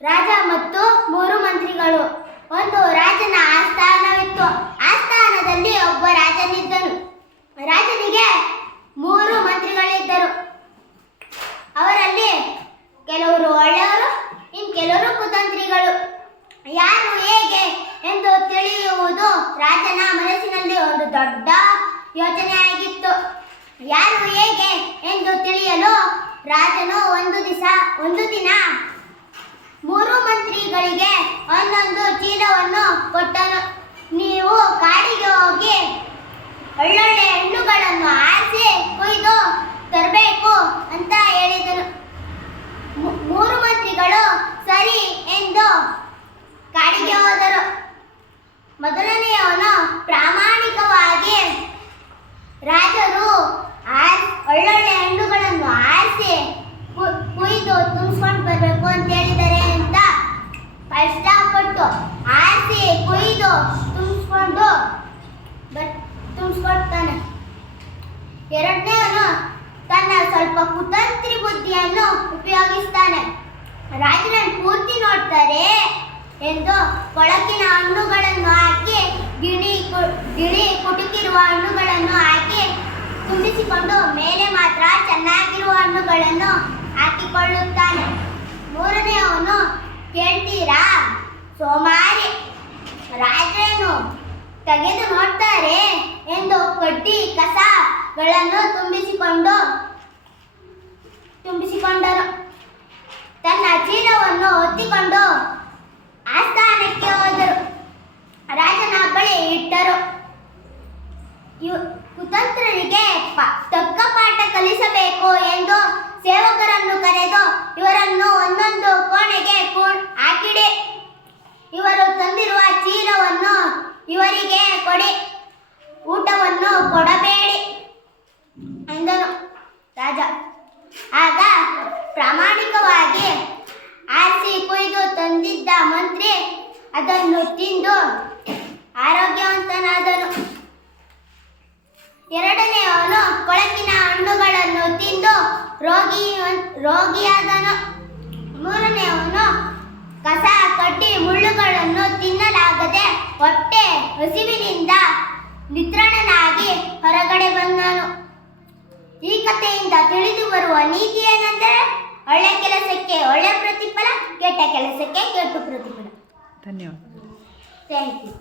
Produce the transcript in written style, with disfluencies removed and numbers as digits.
ರಾಜ ಮತ್ತು ಮೂರು ಮಂತ್ರಿಗಳು. ಒಂದು ರಾಜನ ಆಸ್ಥಾನವಿತ್ತು. ಆಸ್ಥಾನದಲ್ಲಿ ಒಬ್ಬ ರಾಜನಿದ್ದನು. ರಾಜನಿಗೆ ಮೂರು ಮಂತ್ರಿಗಳಿದ್ದರು. ಅವರಲ್ಲಿ ಕೆಲವರು ಒಳ್ಳೆಯವರು, ಇನ್ನು ಕೆಲವರು ಕುತಂತ್ರಿಗಳು. ಯಾರು ಹೇಗೆ ಎಂದು ತಿಳಿಯುವುದು ರಾಜನ ಮನಸ್ಸಿನಲ್ಲಿ ಒಂದು ದೊಡ್ಡ ಯೋಚನೆಯಾಗಿತ್ತು. ಯಾರು ಹೇಗೆ ಎಂದು ತಿಳಿಯಲು ರಾಜನು ಒಂದು ದಿನ ಮೂರು ಮಂತ್ರಿಗಳಿಗೆ ಒಂದೊಂದು ಚೀಲವನ್ನು ಕೊಟ್ಟನು. ನೀವು ಕಾಡಿಗೆ ಹೋಗಿ ಒಳ್ಳೊಳ್ಳೆ ಹಣ್ಣುಗಳನ್ನು ಆರಿಸಿ ಕೊಯ್ದು ತರಬೇಕು ಅಂತ ಹೇಳಿದನು. ಮೂರು ಮಂತ್ರಿಗಳು ಸರಿ ಎಂದು ಕಾಡಿಗೆ ಹೋದರು. ಮೊದಲನೆಯವನು ಪ್ರಾಮಾಣಿಕವಾಗಿ ರಾಜರು ಒಳ್ಳೊಳ್ಳೆ ಹಣ್ಣುಗಳನ್ನು ಆರಿಸಿ ಕುಯ್ದು ತುಂಬಿಸ್ಕೊಂಡು ಬರಬೇಕು ಅಂತ ಹೇಳಿದ್ದಾರೆ ಅಂತ ಕಷ್ಟಪಟ್ಟು ಆರಿಸಿ ಕುಯ್ದು ತುಂಬಿಸ್ಕೊಡ್ತಾನೆ. ಎರಡನೇವನು ತನ್ನ ಸ್ವಲ್ಪ ಕುತಂತ್ರಿ ಬುದ್ಧಿಯನ್ನು ಉಪಯೋಗಿಸ್ತಾನೆ. ರಾಜನನ್ನು ಪೂರ್ತಿ ನೋಡ್ತಾರೆ ಎಂದು ಕೊಳಕಿನ ಹಣ್ಣುಗಳನ್ನು ಹಾಕಿ ಗಿಣಿ ಕುಟುಕಿರುವ ಹಣ್ಣುಗಳನ್ನು ಹಾಕಿ ತುಂಬಿಸಿಕೊಂಡು ಮೇಲೆ ಮಾತ್ರ ಚೆನ್ನಾಗಿರುವ ಹಣ್ಣುಗಳನ್ನು ಹಾಕಿಕೊಳ್ಳುತ್ತಾನೆ. ಮೂರನೆಯವನು ಕೇಳ್ತೀರಾ ಸೋಮಾರಿ, ರಾಜರನ್ನು ತೆಗೆದು ನೋಡ್ತಾರೆ ಎಂದು ಕಡ್ಡಿ ಕಸಗಳನ್ನು ತುಂಬಿಸಿಕೊಂಡರು. ತನ್ನ ಚೀಲವನ್ನು ಹೊತ್ತಿಕೊಂಡು ಆಸ್ಥಾನಕ್ಕೆ ಹೋದರು. ರಾಜನ ಬಳಿ ಇಟ್ಟರು. ಕುತಂತ್ರರಿಗೆ ತಕ್ಕ ಪಾಠ ಕಲಿಸಬೇಕು ಎಂದು ಸೇವಕರನ್ನು ಕರೆದು ಇವರನ್ನು ಒಂದೊಂದು ಕೋಣೆಗೆ ಹಾಕಿಡಿ. ಇವರು ತಂದಿರುವ ಚೀಲವನ್ನು ಇವರಿಗೆ ಕೊಡಿ, ಊಟವನ್ನು ಕೊಡಬೇಡಿ ಎಂದನು ರಾಜ. ಆಗ ಪ್ರಾಮಾಣಿಕವಾಗಿ ಆರಿಸಿ ಕೊಯ್ದು ತಂದಿದ್ದ ಮಂತ್ರಿ ಅದನ್ನು ತಿಂದು ಆರೋಗ್ಯವಂತನಾದನು. ಎರಡನೆಯವನು ಕೊಳಕಿನ ಹಣ್ಣುಗಳನ್ನು ತಿಂದು ರೋಗಿಯಾದನು. ಮೂರನೆಯವನು ಕಸ ಕಡ್ಡಿ ಮುಳ್ಳುಗಳನ್ನು ತಿನ್ನಲಾಗದೆ ಹೊಟ್ಟೆ ಹಸಿವಿನಿಂದ ನಿತ್ರಾಣನಾಗಿ ಹೊರಗಡೆ ಬಂದನು. ಈ ಕಥೆಯಿಂದ ತಿಳಿದು ಬರುವ ನೀತಿ ಏನೆಂದರೆ ಒಳ್ಳೆ ಕೆಲಸಕ್ಕೆ ಒಳ್ಳೆ ಪ್ರತಿಫಲ, ಕೆಟ್ಟ ಕೆಲಸಕ್ಕೆ ಕೆಟ್ಟ ಪ್ರತಿಫಲ. ಧನ್ಯವಾದ. Thank you.